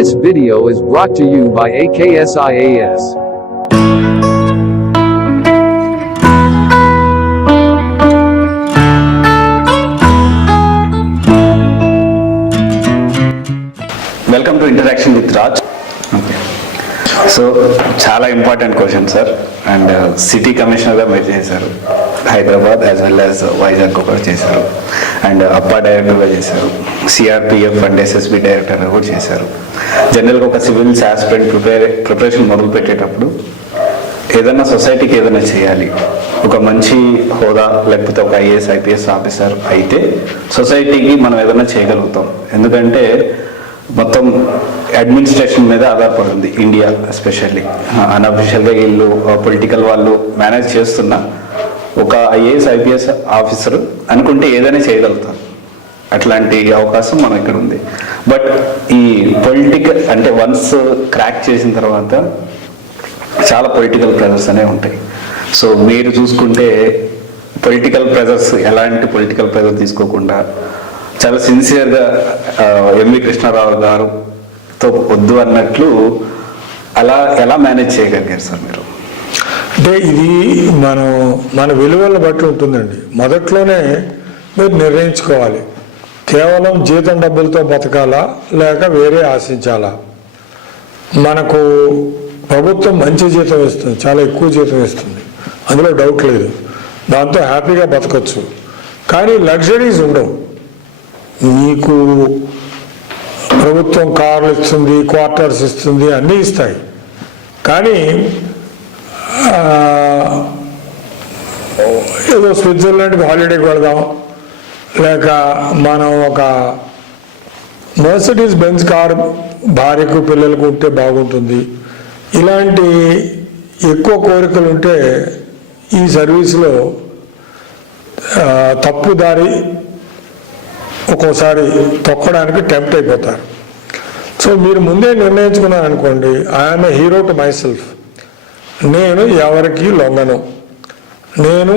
This video is brought to you by AKSIAS. Welcome to Interaction with Raj. So చాలా important question sir. And city కమిషనర్గా మీరు చేశారు Hyderabad as well as Vizag కూడా చేశారు. And అప్పా డైరెక్టర్గా చేశారు. సిఆర్పిఎఫ్ అండ్ ఎస్ఎస్బి డైరెక్టర్గా కూడా చేశారు. జనరల్గా ఒక సివిల్స్ ఆస్పిరెంట్ ప్రిపరేషన్ మొదలు పెట్టేటప్పుడు ఏదైనా సొసైటీకి ఏదైనా చేయాలి, ఒక మంచి హోదా లేకపోతే ఒక ఐఏఎస్ ఐపీఎస్ ఆఫీసర్ అయితే సొసైటీకి మనం ఏదైనా చేయగలుగుతాం. ఎందుకంటే మొత్తం అడ్మినిస్ట్రేషన్ మీద ఆధారపడి ఉంది ఇండియా. ఎస్పెషల్లీ అన్అఫిషియల్గా వీళ్ళు పొలిటికల్ వాళ్ళు మేనేజ్ చేస్తున్న ఒక ఐఏఎస్ ఐపీఎస్ ఆఫీసర్ అనుకుంటే ఏదైనా చేయగలుగుతారు. అట్లాంటి అవకాశం మనం ఇక్కడ ఉంది. బట్ ఈ పొలిటికల్ అంటే వన్స్ క్రాక్ చేసిన తర్వాత చాలా పొలిటికల్ ప్రెజర్స్ అనేవి ఉంటాయి. సో మీరు చూసుకుంటే పొలిటికల్ ప్రెజర్స్, ఎలాంటి పొలిటికల్ ప్రెజర్ తీసుకోకుండా చాలా సిన్సియర్గా ఎంవి కృష్ణారావు గారుతో వద్దు అన్నట్లు అలా ఎలా మేనేజ్ చేయగలిగారు సార్ మీరు? అంటే ఇది మన విలువలను బట్టి ఉంటుందండి. మొదట్లోనే మీరు నిర్ణయించుకోవాలి, కేవలం జీతం డబ్బులతో బతకాలా లేక వేరే ఆశించాలా. మనకు ప్రభుత్వం మంచి జీతం ఇస్తుంది, చాలా ఎక్కువ జీతం ఇస్తుంది, అందులో డౌట్ లేదు, దాంతో హ్యాపీగా బతకచ్చు. కానీ లగ్జరీస్ ఉండవు. మీకు ప్రభుత్వం కార్లు ఇస్తుంది, క్వార్టర్స్ ఇస్తుంది, అన్నీ ఇస్తాయి. కానీ ఏదో స్విట్జర్లాండ్కి హాలిడేకి వెళదాం, లేక మనం ఒక మర్సిడీస్ బెంజ్ కార్ భార్యకు పిల్లలకు ఉంటే బాగుంటుంది, ఇలాంటి ఎక్కువ కోరికలు ఉంటే ఈ సర్వీస్లో తప్పుదారి ఒక్కోసారి తొక్కడానికి టెంప్ట్ అయిపోతారు. సో మీరు ముందే నిర్ణయించుకున్నారు అనుకోండి, I'm a hero to my self, నేను ఎవరికి లొంగను, నేను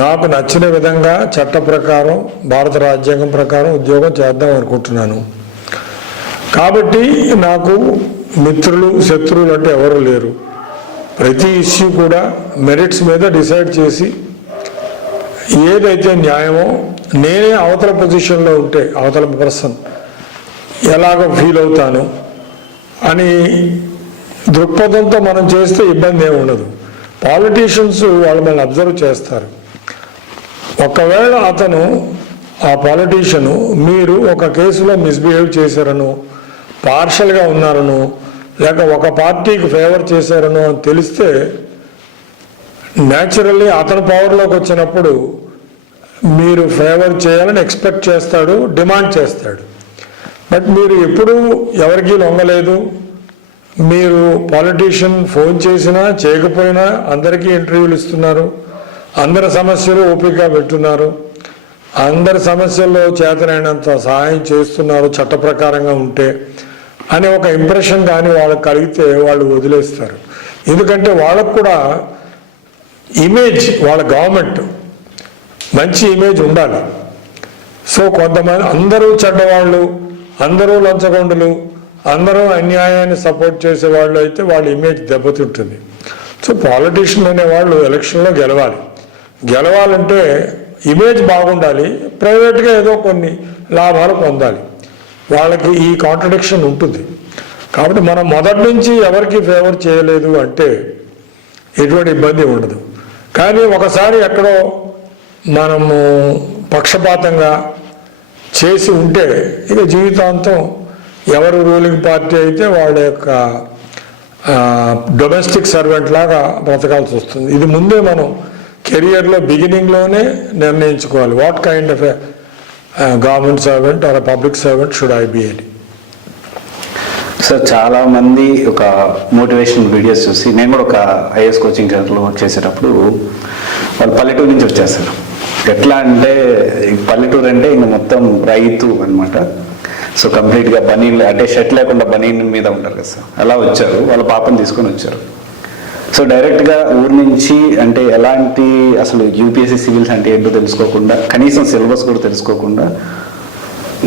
నాకు నచ్చిన విధంగా చట్ట ప్రకారం భారత రాజ్యాంగం ప్రకారం ఉద్యోగం చేద్దాం అనుకుంటున్నాను. కాబట్టి నాకు మిత్రులు శత్రువులు అంటే ఎవరు లేరు. ప్రతి ఇష్యూ కూడా మెరిట్స్ మీద డిసైడ్ చేసి ఏదైతే న్యాయమో, నేనే అవతల పొజిషన్లో ఉంటే అవతల పర్సన్ ఎలాగో ఫీల్ అవుతాను అని దృక్పథంతో మనం చేస్తే ఇబ్బంది ఏమి ఉండదు. పాలిటీషియన్స్ వాళ్ళు మనల్ని అబ్జర్వ్ చేస్తారు. ఒకవేళ అతను ఆ పాలిటీషియను మీరు ఒక కేసులో మిస్బిహేవ్ చేశారనో, పార్షల్గా ఉన్నారనో, లేక ఒక పార్టీకి ఫేవర్ చేశారనో అని తెలిస్తే న్యాచురల్లీ అతను పవర్లోకి వచ్చినప్పుడు మీరు ఫేవర్ చేయాలని ఎక్స్పెక్ట్ చేస్తాడు, డిమాండ్ చేస్తాడు. బట్ మీరు ఎప్పుడూ ఎవరికీ లొంగలేదు. మీరు పాలిటీషియన్ ఫోన్ చేసినా చేయకపోయినా అందరికీ ఇంటర్వ్యూలు ఇస్తున్నారు, అందరి సమస్యలు ఓపికగా పెట్టున్నారు, అందరి సమస్యల్లో చేతనైనంత సహాయం చేస్తున్నారు చట్ట ప్రకారంగా ఉంటే అనే ఒక ఇంప్రెషన్ కానీ వాళ్ళకి కలిగితే వాళ్ళు వదిలేస్తారు. ఎందుకంటే వాళ్ళకు కూడా ఇమేజ్, వాళ్ళ గవర్నమెంట్ మంచి ఇమేజ్ ఉండాలి. సో కొంతమంది అందరూ చెడ్డవాళ్ళు, అందరూ లంచగొండులు, అందరూ అన్యాయాన్ని సపోర్ట్ చేసేవాళ్ళు అయితే వాళ్ళ ఇమేజ్ దెబ్బతింటుంది. సో పాలిటీషియన్ అనేవాళ్ళు ఎలక్షన్లో గెలవాలంటే ఇమేజ్ బాగుండాలి, ప్రైవేట్గా ఏదో కొన్ని లాభాలు పొందాలి. వాళ్ళకి ఈ కాంట్రడిక్షన్ ఉంటుంది. కాబట్టి మనం మొదటి నుంచి ఎవరికి ఫేవర్ చేయలేదు అంటే ఎటువంటి ఇబ్బంది ఉండదు. కానీ ఒకసారి ఎక్కడో మనము పక్షపాతంగా చేసి ఉంటే ఇక జీవితాంతం ఎవరు రూలింగ్ పార్టీ అయితే వాళ్ళ యొక్క డొమెస్టిక్ సర్వెంట్ లాగా బ్రతకాల్సి వస్తుంది. ఇది ముందే మనం కెరియర్లో బిగినింగ్లోనే నిర్ణయించుకోవాలి, what kind of government servant or public servant should I be అని. సార్ చాలామంది ఒక మోటివేషన్ వీడియోస్ చూసి, నేను కూడా ఒక ఐఏఎస్ కోచింగ్ సెంటర్లో వర్క్ చేసేటప్పుడు వాళ్ళు పల్లెటూరు నుంచి వచ్చేస్తారు. ఎట్లా అంటే పల్లెటూరు అంటే ఇంకా మొత్తం రైతు అనమాట. సో కంప్లీట్గా బనీన్ అంటే షర్ట్ లేకుండా బనీన్ మీద ఉంటారు కదా సార్, అలా వచ్చారు. వాళ్ళ పాపను తీసుకొని వచ్చారు. సో డైరెక్ట్గా ఊరి నుంచి అంటే ఎలాంటి అసలు యూపీఎస్సీ సివిల్స్ అంటే ఏంటో తెలుసుకోకుండా, కనీసం సిలబస్ కూడా తెలుసుకోకుండా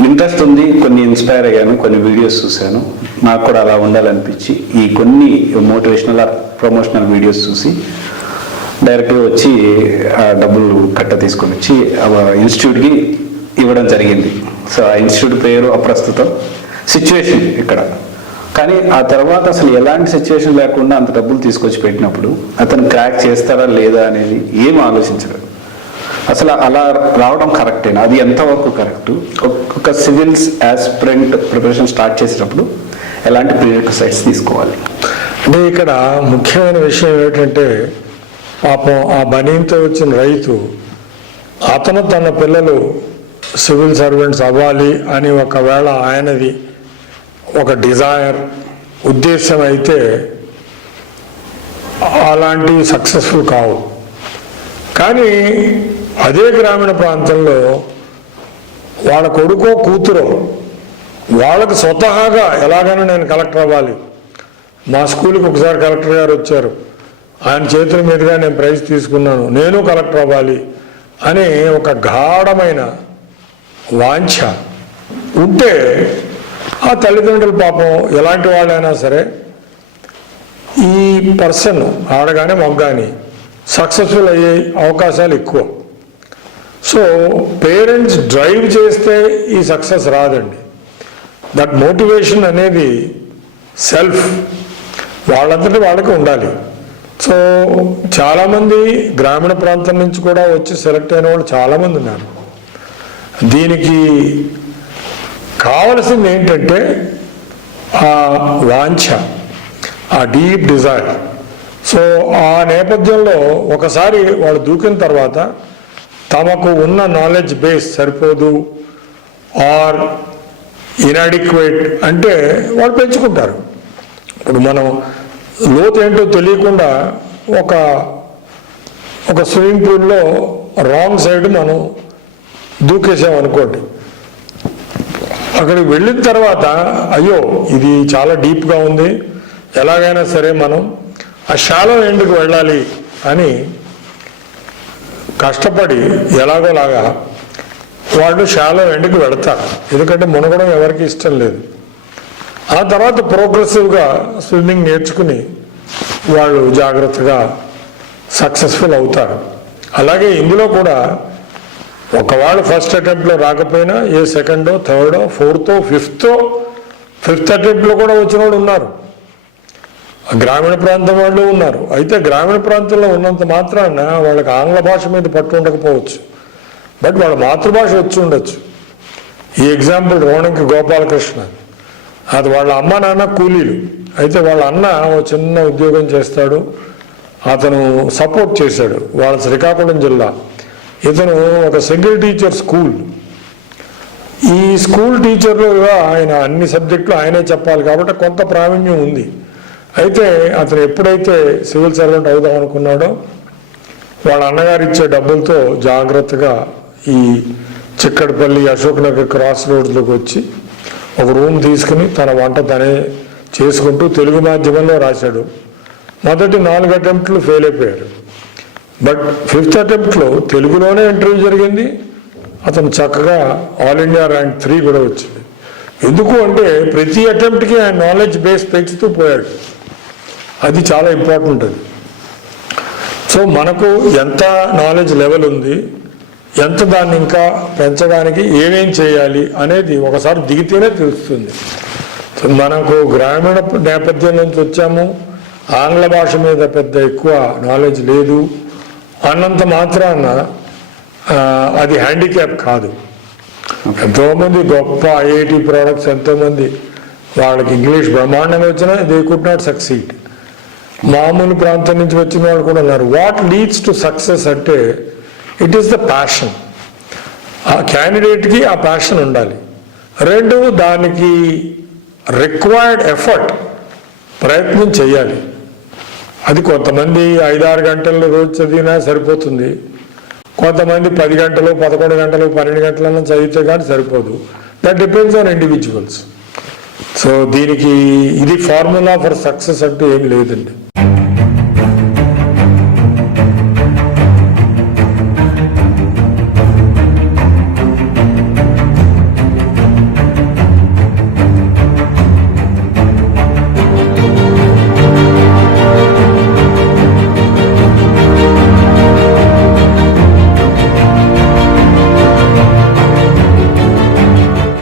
ఇంట్రెస్ట్ ఉంది, కొన్ని ఇన్స్పైర్ అయ్యాను, కొన్ని వీడియోస్ చూశాను, నాకు కూడా అలా ఉండాలనిపించి ఈ కొన్ని మోటివేషనల్ ప్రమోషనల్ వీడియోస్ చూసి డైరెక్ట్గా వచ్చి ఆ డబ్బులు తీసుకొని వచ్చి ఇన్స్టిట్యూట్కి ఇవ్వడం జరిగింది. సో ఆ ఇన్స్టిట్యూట్ పేరు అప్రస్తుతం, సిచ్యువేషన్ ఇక్కడ. కానీ ఆ తర్వాత అసలు ఎలాంటి సిచ్యువేషన్ లేకుండా అంత డబ్బులు తీసుకొచ్చి పెట్టినప్పుడు అతను క్రాక్ చేస్తారా లేదా అనేది ఏం ఆలోచించరు. అసలు అలా రావడం కరెక్టేనా, అది ఎంతవరకు కరెక్ట్? ఒక సివిల్స్ యాస్పిరెంట్ ప్రిపరేషన్ స్టార్ట్ చేసేటప్పుడు ఎలాంటి ప్రిరిక్విజైట్స్ తీసుకోవాలి? అంటే ఇక్కడ ముఖ్యమైన విషయం ఏంటంటే, పాపం ఆ బనీన్తో వచ్చిన రైతు అతను తన పిల్లలు సివిల్ సర్వెంట్స్ అవ్వాలి అని ఒకవేళ ఆయనది ఒక డిజైర్ ఉద్దేశం అయితే అలాంటివి సక్సెస్ఫుల్ కావు. కానీ అదే గ్రామీణ ప్రాంతంలో వాళ్ళ కొడుకో కూతురో వాళ్ళకు స్వతహాగా ఎలాగైనా నేను కలెక్టర్ అవ్వాలి, మా స్కూల్కి ఒకసారి కలెక్టర్ గారు వచ్చారు, ఆయన చేతుల మీదుగా నేను ప్రైజ్ తీసుకున్నాను, నేను కలెక్టర్ అవ్వాలి అనే ఒక గాఢమైన వాంఛ ఉంటే ఆ తల్లిదండ్రులు పాపం ఎలాంటి వాళ్ళైనా సరే ఈ పర్సన్ ఆడగానే మగ్గాని సక్సెస్ఫుల్ అయ్యే అవకాశాలు ఎక్కువ. సో పేరెంట్స్ డ్రైవ్ చేస్తే ఈ సక్సెస్ రాదండి. దట్ మోటివేషన్ అనేది సెల్ఫ్ వాళ్ళంతటి వాళ్ళకి ఉండాలి. సో చాలామంది గ్రామీణ ప్రాంతం నుంచి కూడా వచ్చి సెలెక్ట్ అయిన వాళ్ళు చాలామంది ఉన్నారు. దీనికి కావలసింది ఏంటంటే ఆ వాంఛ, ఆ డీప్ డిజైర్. సో ఆ నేపథ్యంలో ఒకసారి వాళ్ళు దూకిన తర్వాత తమకు ఉన్న నాలెడ్జ్ బేస్ సరిపోదు ఆర్ ఇన్అడిక్వేట్ అంటే వాళ్ళు పెంచుకుంటారు. ఇప్పుడు మనం లోతు ఏంటో తెలియకుండా ఒక స్విమ్మింగ్ పూల్లో రాంగ్ సైడ్ మనం దూకేసామనుకోండి, అక్కడికి వెళ్ళిన తర్వాత అయ్యో ఇది చాలా డీప్గా ఉంది, ఎలాగైనా సరే మనం ఆ షాలో ఎండ్కి వెళ్ళాలి అని కష్టపడి ఎలాగోలాగా వాళ్ళు షాలో ఎండ్కి వెళతారు. ఎందుకంటే మునగడం ఎవరికి ఇష్టం లేదు. ఆ తర్వాత ప్రోగ్రెసివ్గా స్విమ్మింగ్ నేర్చుకుని వాళ్ళు జాగ్రత్తగా సక్సెస్ఫుల్ అవుతారు. అలాగే ఇందులో కూడా ఒకవేళ ఫస్ట్ అటెంప్ట్లో రాకపోయినా ఏ సెకండో థర్డో ఫోర్తో ఫిఫ్త్ అటెంప్ట్లో కూడా వచ్చిన వాళ్ళు ఉన్నారు. గ్రామీణ ప్రాంతం వాళ్ళు ఉన్నారు. అయితే గ్రామీణ ప్రాంతంలో ఉన్నంత మాత్రాన వాళ్ళకి ఆంగ్ల భాష మీద పట్టు ఉండకపోవచ్చు, బట్ వాళ్ళ మాతృభాష వచ్చి ఉండొచ్చు. ఈ ఎగ్జాంపుల్ రోణంకి గోపాలకృష్ణ, అది వాళ్ళ అమ్మ నాన్న కూలీలు, అయితే వాళ్ళ అన్న ఓ చిన్న ఉద్యోగం చేస్తాడు, అతను సపోర్ట్ చేశాడు. వాళ్ళ శ్రీకాకుళం జిల్లా, ఇతను ఒక సింగిల్ టీచర్ స్కూల్. ఈ స్కూల్ టీచర్లుగా ఆయన అన్ని సబ్జెక్టులు ఆయనే చెప్పాలి కాబట్టి కొంత ప్రావీణ్యం ఉంది. అయితే అతను ఎప్పుడైతే సివిల్ సర్వెంట్ అవుదాం అనుకున్నాడో వాళ్ళ అన్నగారు ఇచ్చే డబ్బులతో జాగ్రత్తగా ఈ చిక్కడపల్లి అశోక్ నగర్ క్రాస్ రోడ్స్లోకి వచ్చి ఒక రూమ్ తీసుకుని తన వంట తనే చేసుకుంటూ తెలుగు మాధ్యమంలో రాశాడు. మొదటి 4 అటెంప్ట్లు ఫెయిల్ అయిపోయారు. బట్ 5th అటెంప్ట్లో తెలుగులోనే ఇంటర్వ్యూ జరిగింది. అతను చక్కగా ఆల్ ఇండియా ర్యాంక్ 3 కూడా వచ్చింది. ఎందుకు అంటే ప్రతి అటెంప్ట్కి ఆయన నాలెడ్జ్ బేస్ పెంచుతూ పోయాడు. అది చాలా ఇంపార్టెంట్. అది సో మనకు ఎంత నాలెడ్జ్ లెవెల్ ఉంది, ఎంత దాన్ని ఇంకా పెంచడానికి ఏమేం చేయాలి అనేది ఒకసారి దిగితేనే తెలుస్తుంది. సో మనకు గ్రామీణ నేపథ్యం నుంచి వచ్చాము, ఆంగ్ల భాష మీద పెద్ద ఎక్కువ నాలెడ్జ్ లేదు అన్నంత మాత్రాన అది హ్యాండిక్యాప్ కాదు. ఎంతోమంది గొప్ప ఐఐటి ప్రోడక్ట్స్, ఎంతోమంది వాళ్ళకి ఇంగ్లీష్ బ్రహ్మాండంగా వచ్చినా దే కుడ్ నాట్ సక్సీడ్. మామూలు ప్రాంతం నుంచి వచ్చిన వాళ్ళు కూడా ఉన్నారు. వాట్ లీడ్స్ టు సక్సెస్ అంటే ఇట్ ఈస్ ద ప్యాషన్. ఆ క్యాండిడేట్కి ఆ ప్యాషన్ ఉండాలి. 2, దానికి రిక్వైర్డ్ ఎఫర్ట్, ప్రయత్నం చేయాలి. అది కొంతమంది 5-6 గంటల్లో రోజు చదివినా సరిపోతుంది, కొంతమంది 10 గంటలు 11 గంటలు 12 గంటలను చదివితే కానీ సరిపోదు. That depends on individuals. So దీనికి ఇది ఫార్ములా ఫర్ సక్సెస్ అంటూ ఏమి లేదండి.